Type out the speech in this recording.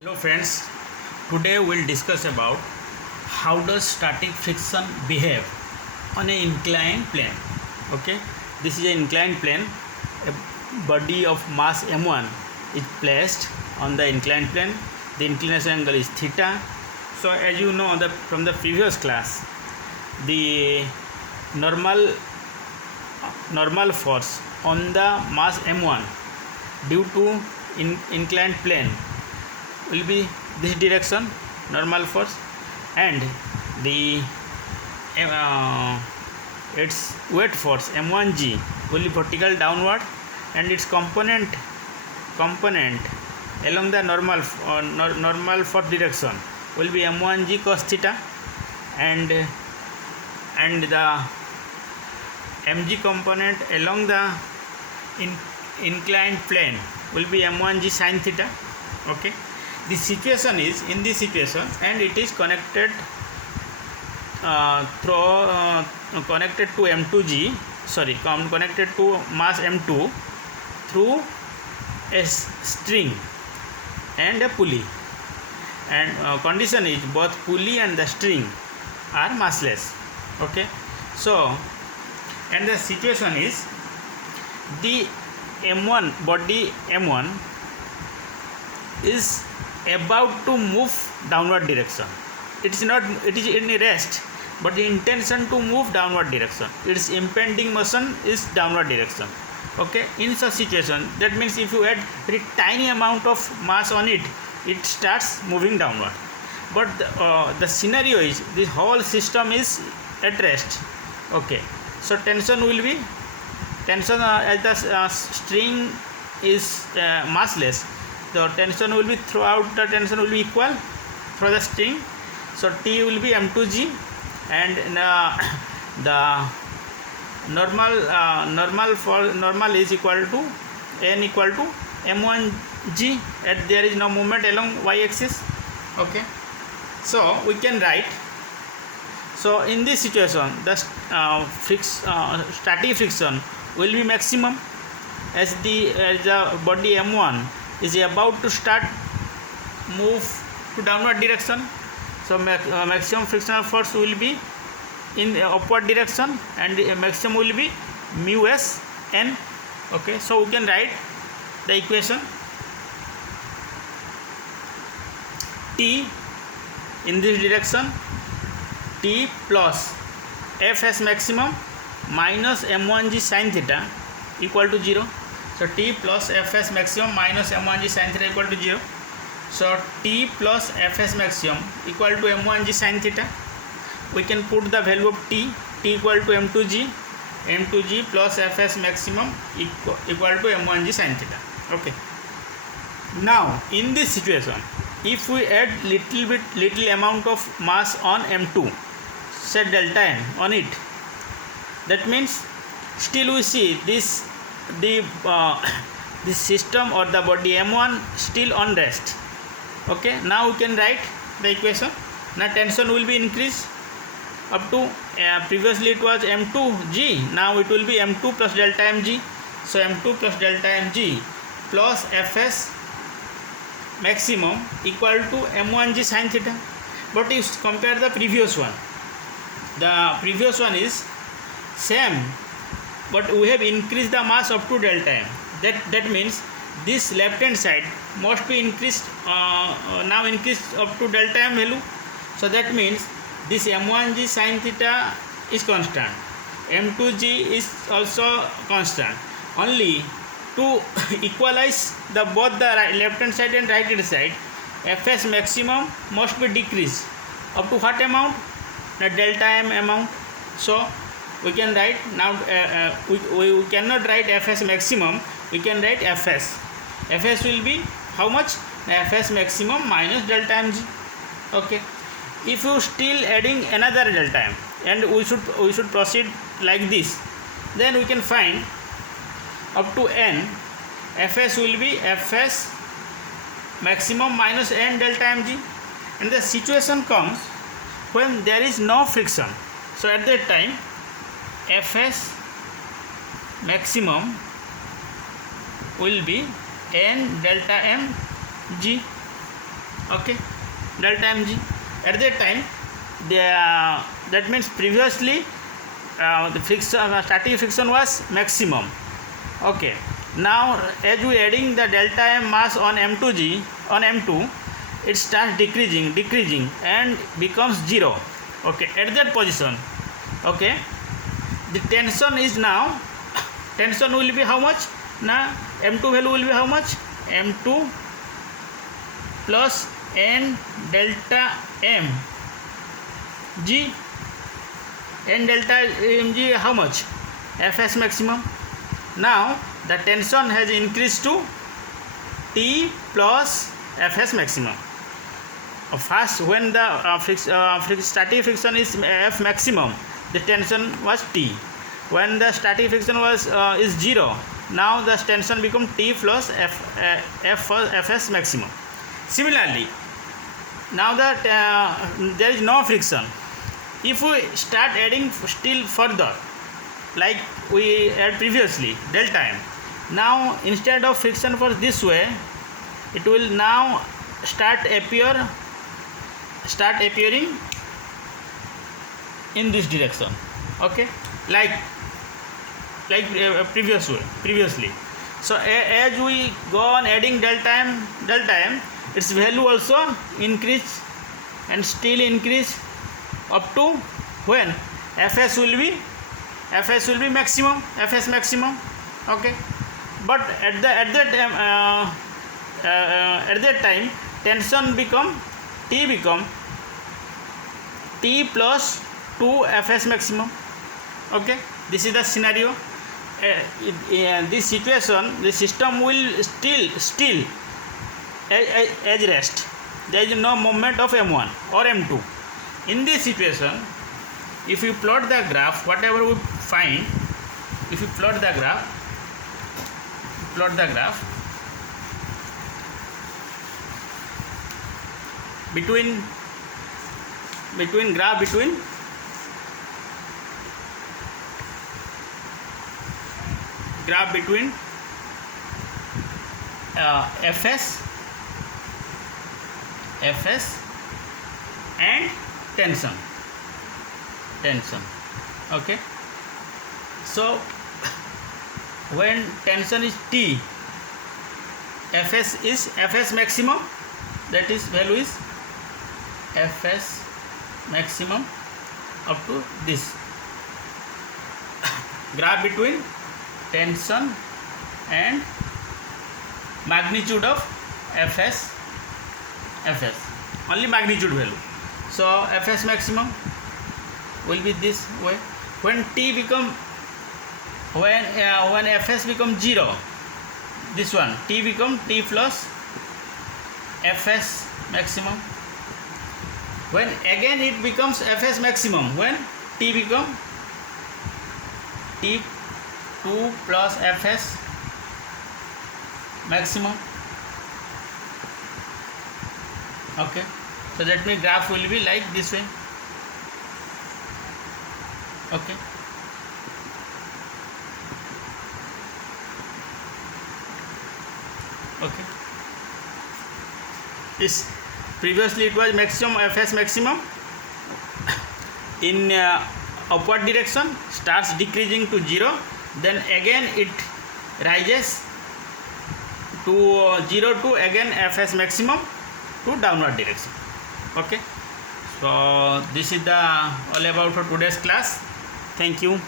Hello friends, today we'll discuss about how does static friction behave on an inclined plane. Okay, this is an inclined plane. A body of mass m1 is placed on the inclined plane. The inclination angle is theta. So as you know from the previous class, the normal force on the mass m1 due to inclined plane will be this direction, normal force, and the its weight force m1g will be vertical downward, and its component along the normal force direction will be m1g cos theta, and the mg component along the inclined plane will be m1g sin theta. Okay, the situation is in this situation, and it is connected connected to m2g, connected to mass m2 through a string and a pulley, and condition is both pulley and the string are massless. Okay, so and the situation is the m1 body m1 is about to move downward direction. It is in rest, but the intention to move downward direction, its impending motion is downward direction. Okay, in such situation, that means if you add very tiny amount of mass on it, it starts moving downward. But the scenario is this whole system is at rest. Okay, so tension as the string is massless, the tension will be throughout the tension will be equal for the string. So T will be m2g, and the normal is equal to n equal to m1g, and there is no movement along y axis. Okay, so we can write. So in this situation, the static friction will be maximum as the body m1 is about to start move to downward direction. So maximum frictional force will be in upward direction, and maximum will be mu s n. Okay, so we can write the equation T in this direction, T plus Fs maximum minus m1g sin theta equal to 0. So T plus Fs maximum minus m1g sin theta equal to 0. So T plus Fs maximum equal to m1g sin theta. We can put the value of T equal to m2g plus Fs maximum equal to m1g sin theta. Okay. Now in this situation, if we add little amount of mass on m2, say delta m on it, that means still we see this system or the body m1 still on rest. Okay, now we can write the equation. Now tension will be increased up to previously it was m2g, now it will be m2 plus delta mg. So m2 plus delta mg plus Fs maximum equal to m1g sin theta. But if compare the previous one is same, but we have increased the mass up to delta m. That means this left hand side must be increased, now increased up to delta m value. So that means this m1g sin theta is constant, m2g is also constant. Only to equalize both the left hand side and right hand side, Fs maximum must be decreased up to what amount? The delta m amount. So we can write now, we cannot write Fs maximum, we can write Fs. Fs will be how much? Fs maximum minus delta mg. Okay, if you still adding another delta m, and we should proceed like this, then we can find up to n, Fs will be Fs maximum minus n delta mg, and the situation comes when there is no friction. So at that time Fs maximum will be n delta m g. Okay, delta mg. At that time, that means previously the static friction was maximum. Okay, now as we adding the delta m mass on m2g on m2, it starts decreasing and becomes 0. Okay, at that position, okay, the tension will be how much? Now m2 value will be how much? M2 plus n delta m g. N delta mg how much? Fs maximum. Now the tension has increased to T plus Fs maximum. First, when the static friction is F maximum, the tension was T. When the static friction was is 0, now the tension become T plus Fs maximum. Similarly, now that there is no friction, if we start adding still further, like we had previously, delta m, now instead of friction force this way, it will now start appearing in this direction. Okay, like previously. So as we go on adding delta m, its value also increase and still increase up to when Fs will be maximum, Fs maximum. Okay, but at that time tension become T plus 2 Fs maximum. Okay, this is the scenario. In this situation, the system will still as rest. There is no movement of m1 or m2. In this situation, if you plot the graph, whatever we find, if you plot the graph, between Fs and tension. Okay, so when tension is T, Fs is Fs maximum, that is value is Fs maximum up to this graph between tension and magnitude of Fs, only magnitude value. So Fs maximum will be this way. When Fs become 0, this one T become T plus Fs maximum. When again it becomes Fs maximum, when T become T2 plus Fs maximum. Okay, so that means graph will be like this way. Okay, this previously it was maximum Fs maximum in upward direction, starts decreasing to 0, then again it rises to 0 to again Fs maximum to downward direction. Okay, so this is the all about for today's class. Thank you.